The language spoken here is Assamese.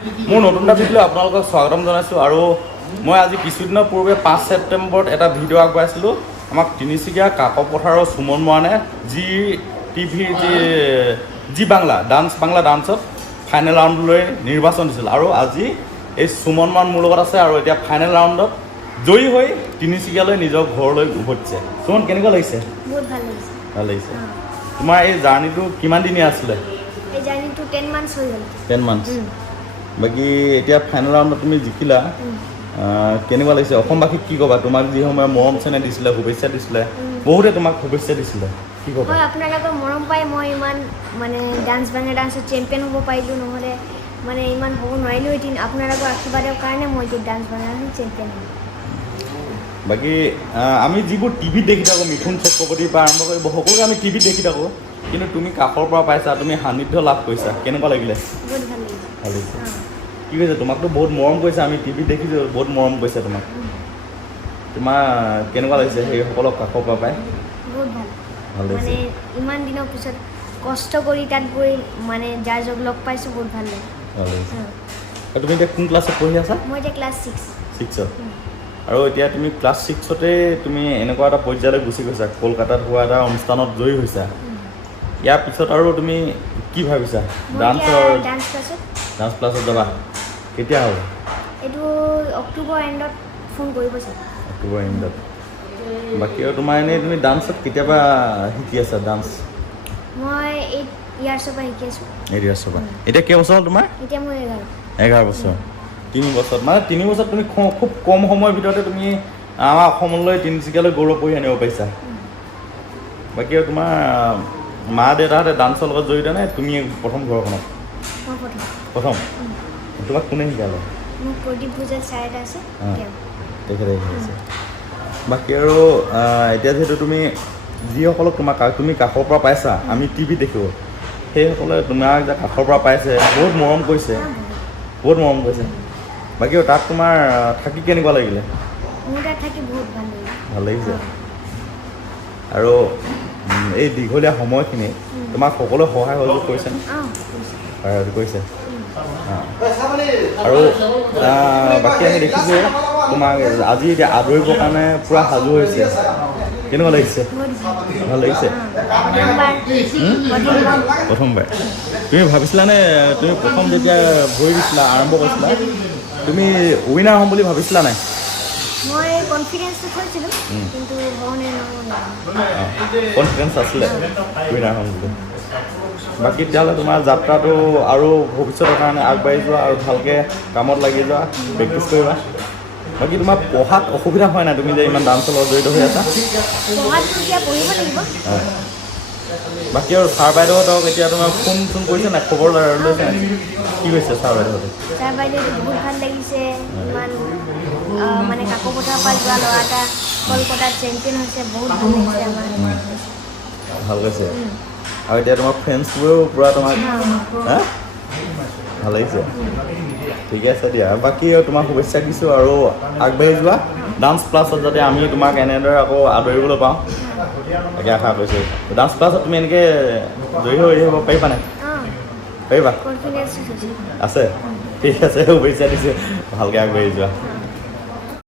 মোৰ নতুন এটা ভিডিঅ'লৈ আপোনালোকক স্বাগতম জনাইছোঁ আৰু মই আজি কিছুদিনৰ পূৰ্বে 5 ছেপ্টেম্বৰত এটা ভিডিঅ' আগবঢ়াইছিলোঁ আমাক তিনিচুকীয়া কাকো পথাৰৰ সুমন মৰাণে জি টিভিৰ জি বাংলা ডান্সত ফাইনেল ৰাউণ্ডলৈ নিৰ্বাচন দিছিল আৰু আজি এই সুমন মৰাণ মোৰ লগত আছে আৰু এতিয়া ফাইনেল ৰাউণ্ডত জয়ী হৈ তিনিচুকীয়ালৈ নিজৰ ঘৰলৈ উভতিছে। সুমন কেনেকুৱা লাগিছে? বহুত ভাল লাগিছে। ভাল লাগিছে। তোমাৰ এই জাৰ্ণিটো কিমান দিনীয়া আছিলে? এই জাৰ্ণিটো 10 মান্থছ হৈ গ'ল। 10 মান্থছ। বাকী এতিয়া ফাইনেল ৰাউণ্ডত তুমি জিকিলা, কেনেকুৱা লাগিছে? অসমবাসীক কি ক'বা? তোমাক যি সময় মৰম চেনেহ দিছিলে, শুভেচ্ছা দিছিলে, বহুতে তোমাক শুভেচ্ছা দিছিলে, কি ক'বা? হয়, আপোনালোকৰ মৰম পাই মই ইমান মানে বাংলা ডান্সত চেম্পিয়ন হ'ব পাৰিলোঁ, নহ'লে মানে ইমান হ'ব নোৱাৰিলোঁ। এদিন আপোনালোকৰ আশীৰ্বাদৰ কাৰণে মই এইটো বাংলা ডান্সত চেম্পিয়ন হ'লোঁ। বাকী আমি যিবোৰ টিভিত দেখি থাকোঁ, মিথুন চক্ৰৱৰ্তীৰ পৰা আৰম্ভ কৰি সকলোকে আমি টিভিত দেখি থাকোঁ, কিন্তু তুমি কাষৰ পৰা পাইছা, তুমি সান্নিধ্য লাভ কৰিছা, কেনেকুৱা লাগিলে? বহুত ভাল লাগিছে। ভাল লাগিছে। কি কৈছে? তোমাকতো বহুত মৰম কৰিছে, আমি টিভিত দেখিছোঁ, বহুত মৰম কৰিছে তোমাক। তোমাৰ কেনেকুৱা লাগিছে সেই সকলক কাষৰ পৰা পাই? বহুত ভাল। ভাল লাগিছে। মানে ইমান দিনৰ পিছত কষ্ট কৰি তাত গৈ মানে যাৰ য'ত লগ পাইছোঁ, বহুত ভাল লাগে। ভাল লাগিছে। তুমি এতিয়া কোন ক্লাছত পঢ়ি আছা? মই এতিয়া ক্লাছ 6ত। আৰু এতিয়া তুমি ক্লাছ 6তে তুমি এনেকুৱা এটা পৰ্যায়লৈ গুচি গৈছা, কলকাতাত হোৱা এটা অনুষ্ঠানত জয়ী হৈছা। ইয়াৰ পিছত আৰু তুমি কি ভাবিছা? ডান্স ক্লাছত যাবা? কেতিয়া হ'ব? এইটো অক্টোবৰ এণ্ডত ফোন কৰিব চাগে। অক্টোবৰ এণ্ডত। বাকী আৰু তোমাৰ এনেই তুমি ডান্সত কেতিয়াবা শিকি আছা ডান্স? মই 8 ইয়াৰ্ছৰ পৰা শিকি আছোঁ। 8 ইয়াৰ্ছৰ পৰা। এতিয়া কেইবছৰ হ'ল তোমাৰ? এতিয়া মোৰ 11 বছৰ। 3 বছৰত মানে 3 বছৰত তুমি খুব কম সময়ৰ ভিতৰতে তুমি আমাৰ অসমলৈ তিনিচুকীয়ালৈ গৌৰৱ কৰি আনিব পাৰিছা। বাকী আৰু তোমাৰ মা দেউতাহঁতে ডান্সৰ লগত জড়িত নে তুমি প্ৰথম ঘৰখনত? প্ৰথম। তোমাক কোনে শিকালে? মোক প্ৰদীপ ভোজেল ছাৰ এটা আছে, তেখেতে শিকাইছে। বাকী আৰু এতিয়া যিহেতু তুমি যিসকলক তুমি কাষৰ পৰা পাইছা, আমি টিভিত দেখোঁ, সেইসকলে তোমাক যে কাষৰ পৰা পাইছে বহুত মৰম কৰিছে, বহুত মৰম কৰিছে। বাকী তাত তোমাৰ থাকি কেনেকুৱা লাগিলে? মোৰ তাত থাকি বহুত ভাল লাগিলে। ভাল লাগিছে। আৰু এই দীঘলীয়া সময়খিনি তোমাক সকলোৱে সহায় সহযোগ কৰিছেনে? সহায় সহযোগ কৰিছে। আৰু বাকী আমি দেখিছোঁ তোমাক আজি এতিয়া আদৰিবৰ কাৰণে পূৰা সাজু হৈছে, কেনেকুৱা লাগিছে? ভাল লাগিছে। প্ৰথমবাৰ তুমি ভাবিছিলানে? তুমি প্ৰথম যেতিয়া ভৰি দিছিলা, আৰম্ভ কৰিছিলা, তুমি উইনাৰ হ'ম বুলি ভাবিছিলা নাই? মই কনফিডেন্সটো থৈছিলোঁ, কিন্তু কনফিডেন্স আছিলে উইনাৰ হ'ম বুলি। বাকী তেতিয়াহ'লে তোমাৰ যাত্ৰাটো আৰু ভৱিষ্যতৰ কাৰণে আগবাঢ়ি যোৱা আৰু ভালকৈ কামত লাগি যোৱা, প্ৰেক্টিছ কৰিবা। বাকী তোমাৰ পঢ়াত অসুবিধা হয় নাই? তুমি যে ইমান ডান্সৰ লগত জড়িত হৈ আছা। বাকী আৰু ছাৰ বাইদেউহঁতক এতিয়া তোমাৰ ফোন কৰিছে নাই? খবৰ লৈছে নাই? কি কৈছে ছাৰ বাইদেউহঁতে? ছাৰ বাইদেউহঁতে বহুত ভাল লাগিছে, ইমান মানে কাকো পথাৰৰ পৰা যোৱা ল'ৰা এটা কলকাতাত চেম্পিয়ন হৈছে, বহুত ভাল লাগিছে আমাৰ। ভাল কৈছে। আৰু এতিয়া তোমাৰ ফ্ৰেণ্ডছবোৰেও পূৰা তোমাক ভাল লাগিছে। ঠিকে আছে দিয়া। বাকী তোমাক শুভেচ্ছা দিছোঁ আৰু আগবাঢ়ি যোৱা ডান্স ক্লাছত, যাতে আমি তোমাক এনেদৰে আকৌ আদৰিবলৈ পাওঁ, তাকে আশা কৰিছোঁ। ডান্স ক্লাছত তুমি এনেকৈ জয়ী হৈ আহিব পাৰিবা নাই? পাৰিবা? আছে? ঠিক আছে, শুভেচ্ছা দিছোঁ, ভালকৈ আগবাঢ়ি যোৱা।